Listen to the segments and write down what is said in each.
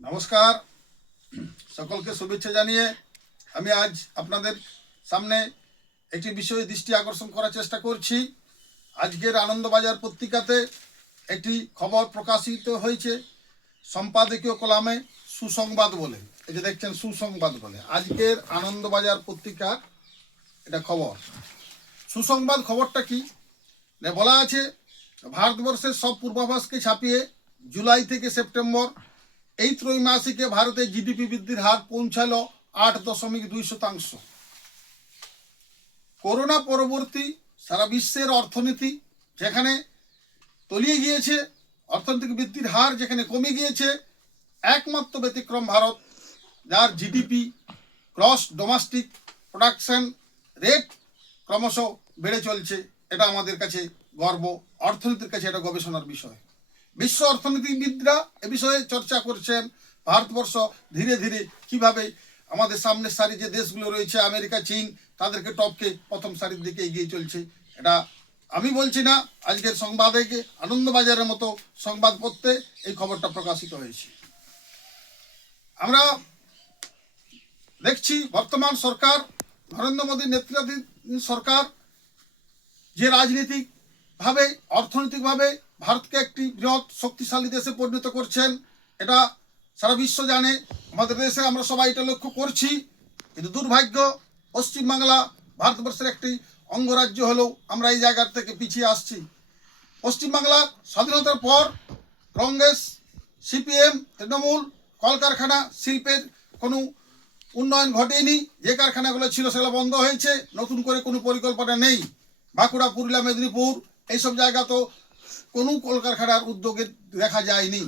নমস্কার, সকলকে শুভেচ্ছা জানিয়ে আমি আজ আপনাদের সামনে একটি বিষয়ে দৃষ্টি আকর্ষণ করার চেষ্টা করছি। আজকের আনন্দবাজার পত্রিকাতে একটি খবর প্রকাশিত হয়েছে সম্পাদকীয় কলামে সুসংবাদ বলে। এই যে দেখছেন সুসংবাদ বলে আজকের আনন্দবাজার পত্রিকার এটা খবর। সুসংবাদ খবরটা কি বলা আছে, ভারতবর্ষের সব পূর্বাভাসকে ছাপিয়ে জুলাই থেকে সেপ্টেম্বর এই ত্রৈমাসিকে ভারতের জিডিপি বৃদ্ধির হার পৌঁছালো 8.2%। করোনা পরবর্তী সারা বিশ্বের অর্থনীতি যেখানে তলিয়ে গিয়েছে, অর্থনৈতিক বৃদ্ধির হার যেখানে কমে গিয়েছে, একমাত্র ব্যতিক্রম ভারত, যার GDP gross domestic production rate ক্রমশ বেড়ে চলছে। এটা আমাদের কাছে গর্ব, অর্থনীতির কাছে এটা গবেষণার বিষয়। বিশ্ব অর্থনীতিবিদরা এ বিষয়ে চর্চা করছেন ভারতবর্ষ ধীরে ধীরে কিভাবে আমাদের সামনের সারি যে দেশগুলো রয়েছে আমেরিকা, চীন, তাদেরকে টপকে প্রথম সারির দিকে এগিয়ে চলছে। এটা আমি বলছি না, আজকের সংবাদে আনন্দবাজারের মতো সংবাদপত্রে এই খবরটা প্রকাশিত হয়েছে। আমরা দেখছি বর্তমান সরকার, নরেন্দ্র মোদীর নেতৃত্বাধীন সরকার যে রাজনীতিকভাবে অর্থনৈতিকভাবে ভারতকে একটি বৃহৎ শক্তিশালী দেশে পরিণত করছেন, এটা সারা বিশ্ব জানে। আমাদের দেশে আমরা সবাই এটা লক্ষ্য করছি। কিন্তু দুর্ভাগ্য, পশ্চিমবাংলা ভারতবর্ষের একটি অঙ্গরাজ্য হলেও আমরা এই জায়গা থেকে পিছিয়ে আসছি। পশ্চিমবাংলার স্বাধীনতার পর কংগ্রেস, সিপিএম, তৃণমূল কলকারখানা শিল্পের কোনো উন্নয়ন ঘটেনি। যে কারখানাগুলো ছিল সেগুলো বন্ধ হয়েছে, নতুন করে কোনো পরিকল্পনা নেই। বাঁকুড়া, পুরুলিয়া, মেদিনীপুর এইসব জায়গা তো কোনো কলকারখানার উদ্যোগে দেখা যায়নি।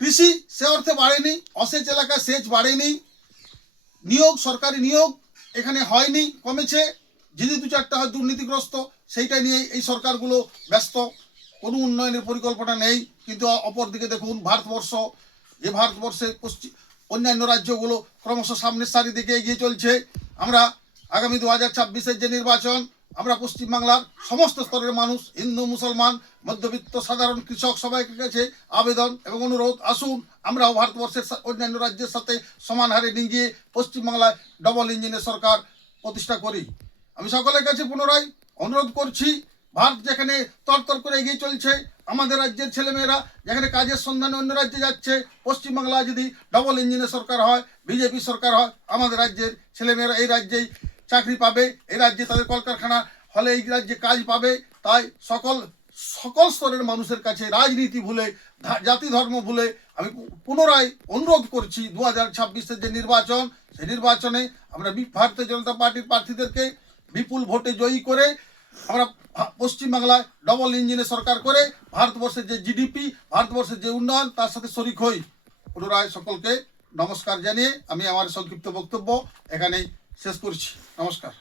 কৃষি সে অর্থে বাড়েনি, অসেচ এলাকায় সেচ বাড়েনি, নিয়োগ, সরকারি নিয়োগ এখানে হয়নি, কমেছে। যদি দু চারটা হয় দুর্নীতিগ্রস্ত, সেইটা নিয়ে এই সরকারগুলো ব্যস্ত, কোনো উন্নয়নের পরিকল্পনা নেই। কিন্তু অপরদিকে দেখুন ভারতবর্ষ, যে ভারতবর্ষে অন্যান্য রাজ্যগুলো ক্রমশ সামনের সারি দিকে এগিয়ে চলছে। আমরা আগামী 2026-এর যে নির্বাচন, আমরা পশ্চিমবাংলার সমস্ত স্তরের মানুষ, হিন্দু, মুসলমান, মধ্যবিত্ত, সাধারণ কৃষক, সবাইকে কাছে আবেদন এবং অনুরোধ, আসুন আমরাও ভারতবর্ষের অন্যান্য রাজ্যের সাথে সমান হারে নিয়ে পশ্চিমবাংলায় ডবল ইঞ্জিনের সরকার প্রতিষ্ঠা করি। আমি সকলের কাছে পুনরায় অনুরোধ করছি, ভারত যেখানে তরতর করে এগিয়ে চলছে, আমাদের রাজ্যের ছেলেমেয়েরা যেখানে কাজের সন্ধানে অন্য রাজ্যে যাচ্ছে, পশ্চিমবাংলায় যদি ডবল ইঞ্জিনের সরকার হয়, বিজেপি সরকার হয়, আমাদের রাজ্যের ছেলেমেয়েরা এই রাজ্যেই চাকরি পাবে, এই রাজ্যে তাদের কলকারখানা হলে এই রাজ্যে কাজ পাবে। তাই সকল স্তরের মানুষের কাছে রাজনীতি ভুলে, জাতি ধর্ম ভুলে আমি পুনরায় অনুরোধ করছি, 2026-এর যে নির্বাচন, সেই নির্বাচনে আমরা ভারতীয় জনতা পার্টির প্রার্থীদেরকে বিপুল ভোটে জয়ী করে আমরা পশ্চিমবাংলায় ডবল ইঞ্জিনের সরকার করে ভারতবর্ষের যে জিডিপি, ভারতবর্ষের যে উন্নয়ন, তার সাথে শরিক হই। পুনরায় সকলকে নমস্কার জানিয়ে আমি আমার সংক্ষিপ্ত বক্তব্য এখানেই শেষ করছি। নমস্কার।